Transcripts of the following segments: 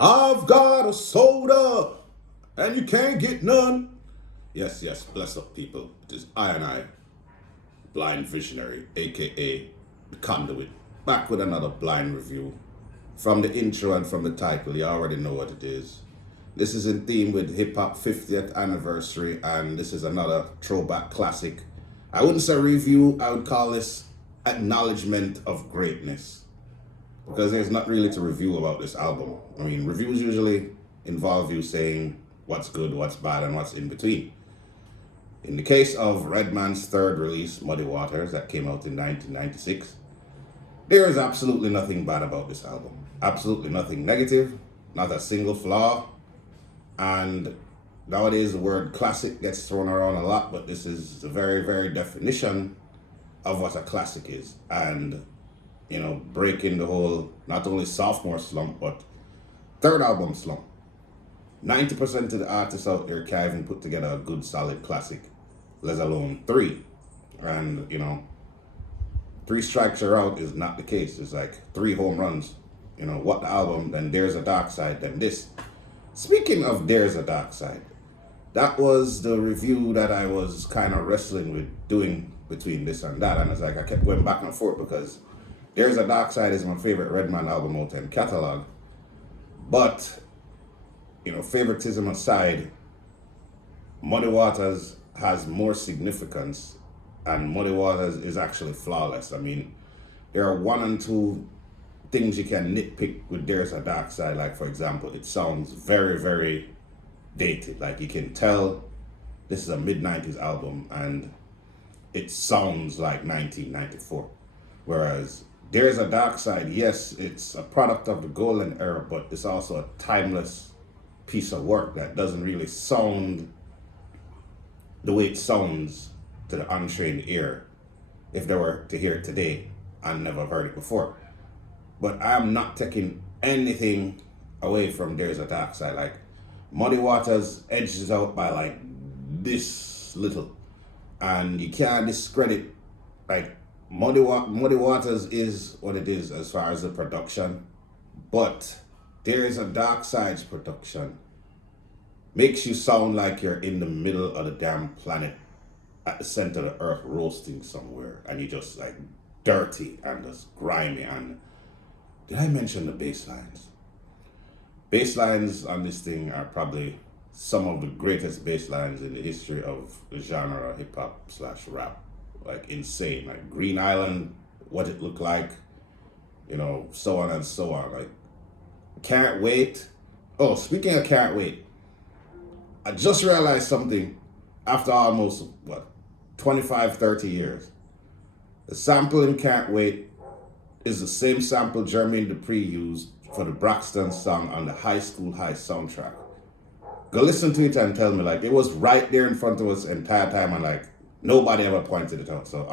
I've got a soda and you can't get none. Yes, yes, bless up people. It is I and I, blind visionary, aka the conduit, back with another blind review. From the intro and from the title, you already know what it is. This is in theme with hip hop 50th anniversary, and this is another throwback classic. I wouldn't say review, I would call this acknowledgement of greatness. Because there's not really to review about this album. I mean, reviews usually involve you saying what's good, what's bad, and what's in between. In the case of Redman's third release, Muddy Waters, that came out in 1996, there is absolutely nothing bad about this album. Absolutely nothing negative, not a single flaw. And nowadays the word classic gets thrown around a lot, but this is the very, very definition of what a classic is. And breaking the whole, not only sophomore slump, but third album slump. 90% of the artists out there can't even put together a good solid classic, let alone three. And, three strikes are out is not the case. It's like three home runs. What the album, then There's a Dark Side, then this. Speaking of There's a Dark Side, that was the review that I was kind of wrestling with doing between this and that. And it's like I kept going back and forth because There's a Dark Side is my favorite Redman album out in catalog. But, favoritism aside, Muddy Waters has more significance and Muddy Waters is actually flawless. I mean, there are one and two things you can nitpick with There's a Dark Side. Like, for example, it sounds very, very dated. Like, you can tell this is a mid-90s album and it sounds like 1994. Whereas There's a Dark Side, yes, it's a product of the golden era, but it's also a timeless piece of work that doesn't really sound the way it sounds to the untrained ear if they were to hear it today and never heard it before. But I'm not taking anything away from There's a Dark Side. Like, Muddy Waters edges out by like this little, and you can't discredit like Muddy Waters is what it is as far as the production, but There's a Dark Side's production makes you sound like you're in the middle of the damn planet at the center of the earth roasting somewhere, and you're just like dirty and just grimy. And did I mention the bass lines? Bass lines on this thing are probably some of the greatest bass lines in the history of the genre hip hop / rap. Like, insane. Like Green Island, what it looked like, so on and so on. Like, Can't Wait. Oh, speaking of Can't Wait, I just realized something after almost 25, 30 years. The sample in Can't Wait is the same sample Jermaine Dupri used for the Braxton song on the High School High soundtrack. Go listen to it and tell me, like, it was right there in front of us the entire time, and like nobody ever pointed it out. So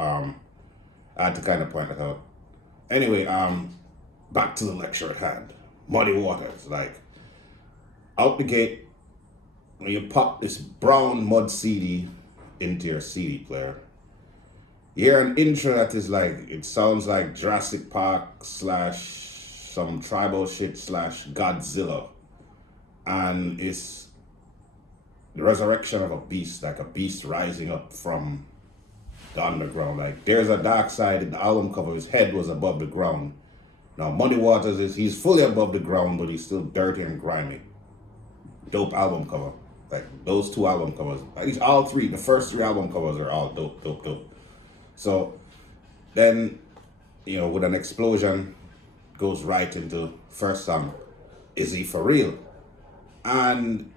I had to kind of point it out. Anyway, back to the lecture at hand. Muddy Waters, like, out the gate, when you pop this brown mud CD into your CD player, you hear an intro that is like, it sounds like Jurassic Park / some tribal shit / Godzilla. And it's the resurrection of a beast, like a beast rising up from the underground. Like, There's a Dark Side in the album cover, his head was above the ground. Now, Muddy Waters he's fully above the ground, but he's still dirty and grimy. Dope album cover. Like, those two album covers, at least all three, the first three album covers are all dope, dope, dope. So then, with an explosion, goes right into first song, Is He For Real? And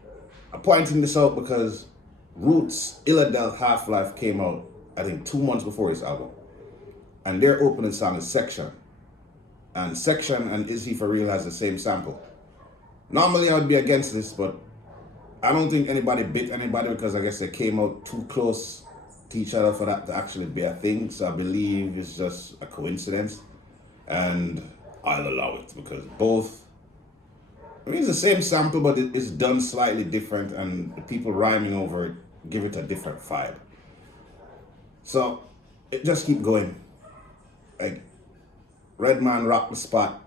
I'm pointing this out because Roots' Illadel Half-Life came out, I think, 2 months before this album. And their opening song is Section. And Section and Is He For Real has the same sample. Normally I would be against this, but I don't think anybody bit anybody because I guess they came out too close to each other for that to actually be a thing. So I believe it's just a coincidence. And I'll allow it because both, I mean, it's the same sample, but it's done slightly different, and the people rhyming over it give it a different vibe. So it just keep going. Like, Redman Rock the Spot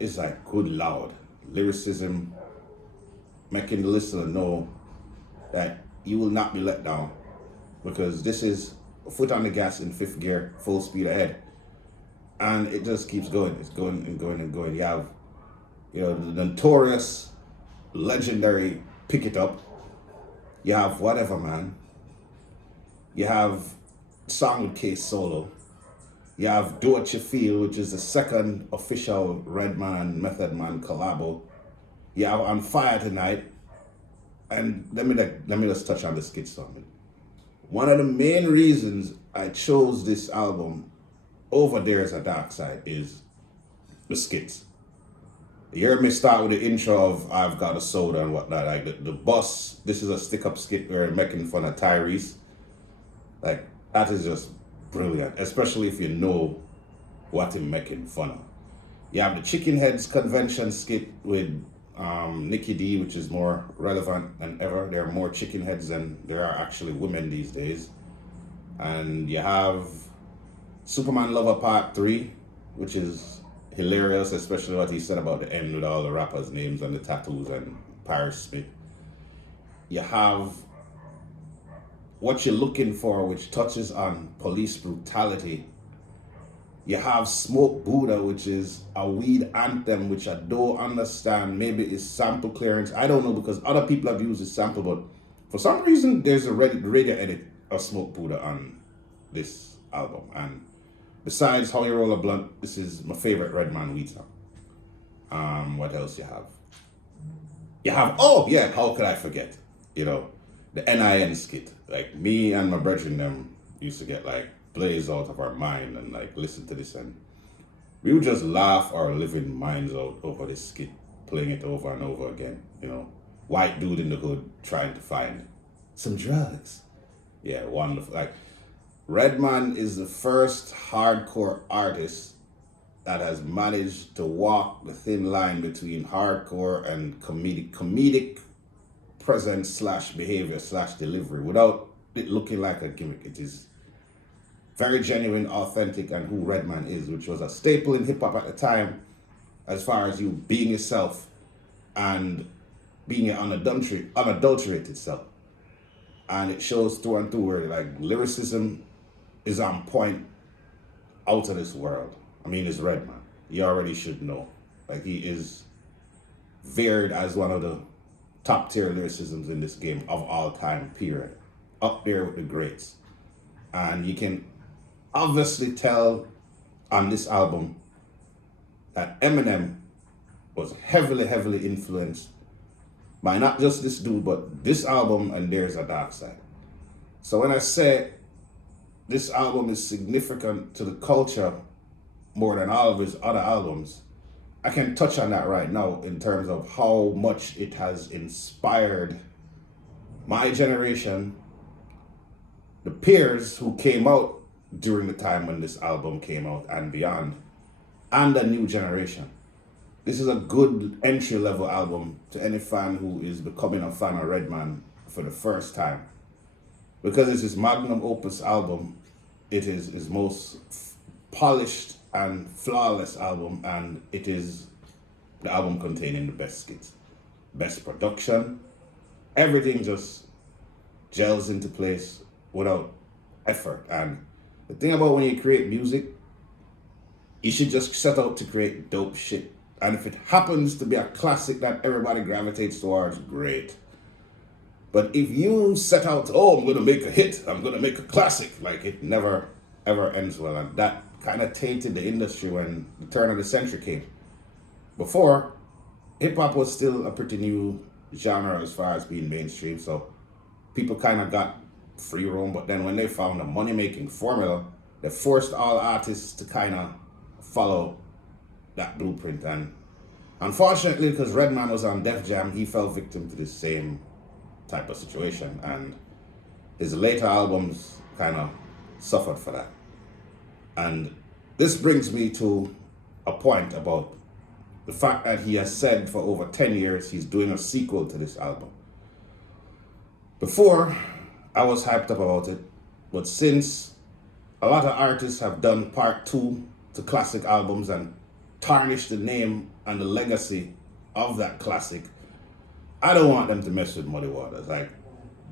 is like, good lord. lyricism, making the listener know that you will not be let down, because this is foot on the gas in fifth gear, full speed ahead, and it just keeps going. It's going and going and going. You have, the notorious, legendary Pick It Up. You have Whatever Man. You have song with K Solo. You have Do What You Feel, which is the second official Redman Method Man collabo. You have On Fire Tonight. And let me just touch on the skits on it. One of the main reasons I chose this album over There's a Dark Side is the skits. You heard me start with the intro of I've Got a Soda and whatnot. Like the bus, this is a stick-up skit where I'm making fun of Tyrese. Like, that is just brilliant, especially if you know what I'm making fun of. You have the Chicken Heads convention skit with Nikki D, which is more relevant than ever. There are more chicken heads than there are actually women these days. And you have Superman Lover Part 3, which is hilarious, especially what he said about the end with all the rappers' names and the tattoos and Paris Smith. You have What You're Looking For, which touches on police brutality. You have Smoke Buddha, which is a weed anthem, which I don't understand. Maybe it's sample clearance. I don't know, because other people have used this sample, but for some reason, there's a radio edit of Smoke Buddha on this album. And besides How You Roll a Blunt, this is my favorite Redman weed song. What else you have? You have, how could I forget? The NIN skit. Like, me and my brethren them used to get like blaze out of our mind and like listen to this, and we would just laugh our living minds out over this skit, playing it over and over again. White dude in the hood trying to find some drugs. Yeah, wonderful. Like, Redman is the first hardcore artist that has managed to walk the thin line between hardcore and comedic presence / behavior / delivery without it looking like a gimmick. It is very genuine, authentic, and who Redman is, which was a staple in hip-hop at the time, as far as you being yourself and being your unadulterated self. And it shows through and through where, like, lyricism is on point, out of this world. I mean, it's Redman. You already should know. Like, he is veered as one of the top-tier lyricisms in this game of all time, period. Up there with the greats. And you can obviously tell on this album that Eminem was heavily, heavily influenced by not just this dude, but this album and There's a Dark Side. So when I say this album is significant to the culture more than all of his other albums, I can touch on that right now in terms of how much it has inspired my generation, the peers who came out during the time when this album came out and beyond, and a new generation. This is a good entry-level album to any fan who is becoming a fan of Redman for the first time. Because it's his magnum opus album, it is his most polished and flawless album, and it is the album containing the best skits, best production. Everything just gels into place without effort. And the thing about when you create music, you should just set out to create dope shit. And if it happens to be a classic that everybody gravitates towards, great. But if you set out, I'm going to make a hit, I'm going to make a classic, like, it never, ever ends well. And that kind of tainted the industry when the turn of the century came. Before, hip-hop was still a pretty new genre as far as being mainstream, so people kind of got free roam. But then when they found a money-making formula, they forced all artists to kind of follow that blueprint. And unfortunately, because Redman was on Def Jam, he fell victim to this same type of situation, and his later albums kind of suffered for that. And this brings me to a point about the fact that he has said for over 10 years he's doing a sequel to this album. Before, I was hyped up about it, but since a lot of artists have done part 2 to classic albums and tarnished the name and the legacy of that classic, I don't want them to mess with Muddy Waters. Like,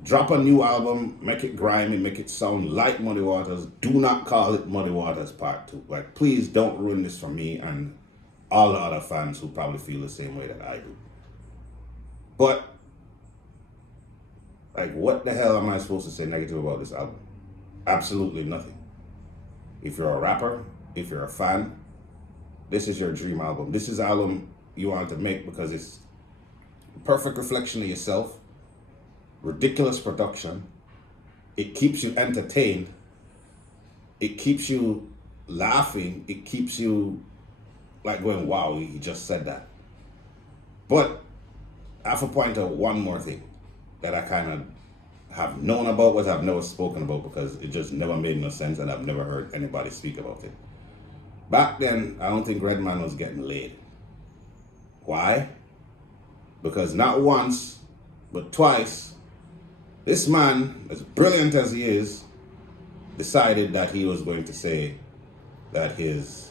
drop a new album, make it grimy, make it sound like Muddy Waters. Do not call it Muddy Waters Part 2. Like, please don't ruin this for me and all the other fans who probably feel the same way that I do. But, like, what the hell am I supposed to say negative about this album? Absolutely nothing. If you're a rapper, if you're a fan, this is your dream album. This is the album you want to make because it's a perfect reflection of yourself, ridiculous production, it keeps you entertained, it keeps you laughing, it keeps you like going, wow, he just said that. But I have to point out one more thing that I kind of have known about, but I've never spoken about because it just never made no sense and I've never heard anybody speak about it. Back then, I don't think Redman was getting laid. Why? Because not once, but twice, this man, as brilliant as he is, decided that he was going to say that his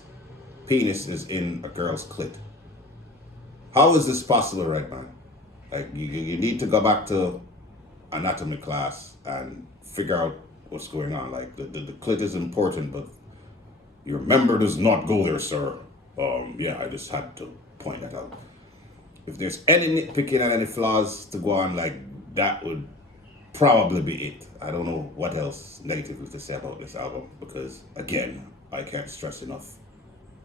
penis is in a girl's clit. How is this possible, Redman? Like, you need to go back to anatomy class and figure out what's going on. Like, the clit is important, but your member does not go there, sir. Yeah, I just had to point that out. If there's any nitpicking and any flaws to go on, like, that would probably be it. I don't know what else negatively to say about this album because, again, I can't stress enough,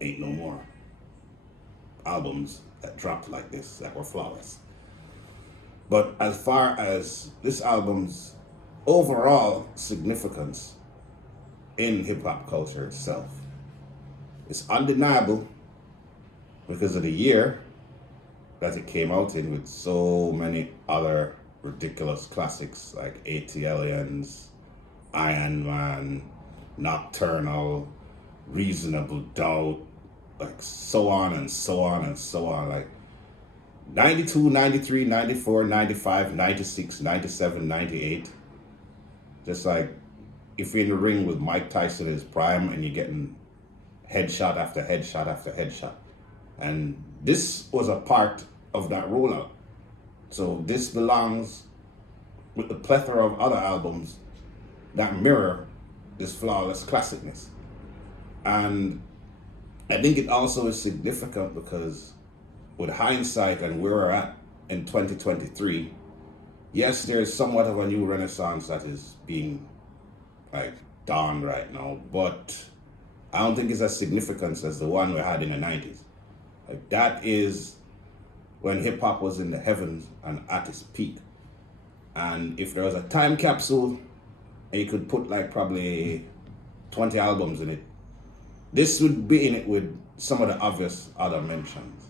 ain't no more albums that dropped like this that were flawless. But as far as this album's overall significance in hip-hop culture itself, it's undeniable because of the year that it came out in with so many other ridiculous classics like ATLians, Iron Man, Nocturnal, Reasonable Doubt, like so on and so on and so on. Like 92, 93, 94, 95, 96, 97, 98. Just like if you're in the ring with Mike Tyson in his prime and you're getting headshot after headshot after headshot. And this was a part of that rollout. So this belongs with the plethora of other albums that mirror this flawless classicness. And I think it also is significant because with hindsight and where we're at in 2023, yes, there is somewhat of a new renaissance that is being like dawned right now, but I don't think it's as significant as the one we had in the 90s. Like that is when hip hop was in the heavens and at its peak. And if there was a time capsule and you could put like probably 20 albums in it, this would be in it with some of the obvious other mentions.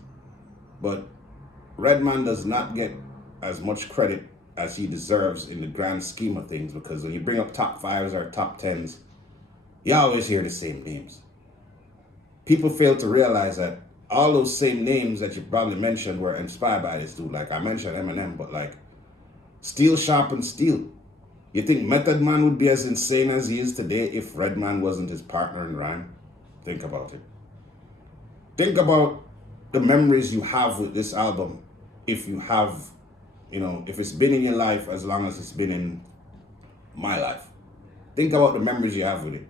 But Redman does not get as much credit as he deserves in the grand scheme of things because when you bring up top fives or top tens, you always hear the same names. People fail to realize that all those same names that you probably mentioned were inspired by this dude. Like I mentioned Eminem, but like Steel sharpens steel. You think Method Man would be as insane as he is today if Redman wasn't his partner in rhyme? Think about it. Think about the memories you have with this album. If you have, if it's been in your life as long as it's been in my life. Think about the memories you have with it.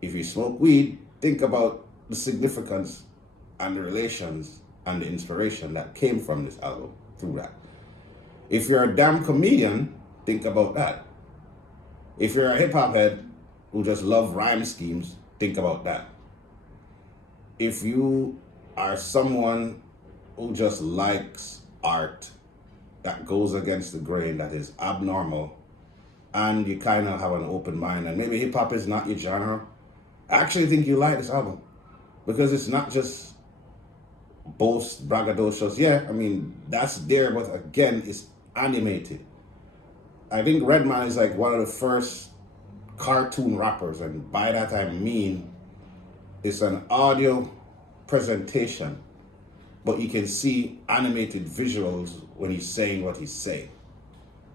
If you smoke weed, think about the significance and the relations and the inspiration that came from this album through that. If you're a damn comedian, think about that. If you're a hip-hop head who just love rhyme schemes, think about that. If you are someone who just likes art that goes against the grain, that is abnormal, and you kind of have an open mind, and maybe hip-hop is not your genre, I actually think you like this album. Because it's not just boast, braggadocious. Yeah, I mean, that's there, but again, it's animated. I think Redman is like one of the first cartoon rappers, and by that I mean it's an audio presentation, but you can see animated visuals when he's saying what he's saying.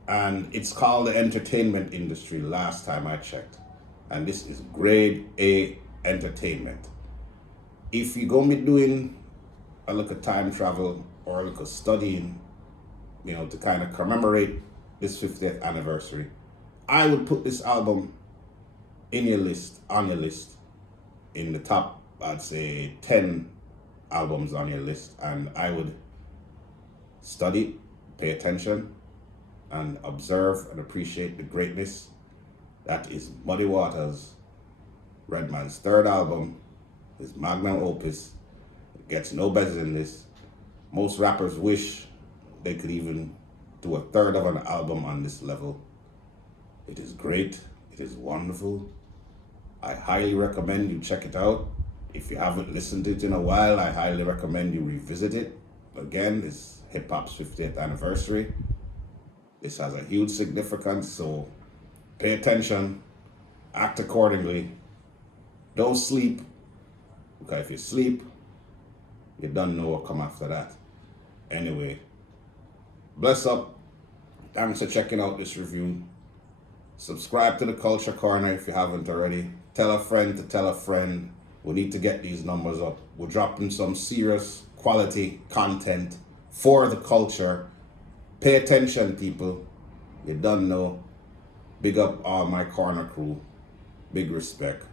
And it's called the entertainment industry last time I checked. And this is grade A entertainment. If you're going to be doing a look at time travel or a little studying, to kind of commemorate this 50th anniversary, I would put this album on your list, in the top, I'd say 10 albums on your list, and I would study, pay attention, and observe and appreciate the greatness that is Muddy Waters, Redman's third album, his magnum opus. It gets no better than this. Most rappers wish they could even do a third of an album on this level. It is great. It is wonderful. I highly recommend you check it out. If you haven't listened to it in a while, I highly recommend you revisit it. Again, it's hip hop's 50th anniversary. This has a huge significance, so pay attention, act accordingly. Don't sleep, because if you sleep, you don't know what come after that. Anyway, bless up. Thanks for checking out this review. Subscribe to the Culture Corner if you haven't already. Tell a friend to tell a friend. We need to get these numbers up. We're dropping some serious quality content for the culture. Pay attention, people. You don't know. Big up all my corner crew. Big respect.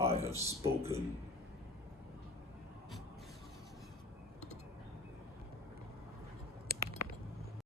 I have spoken.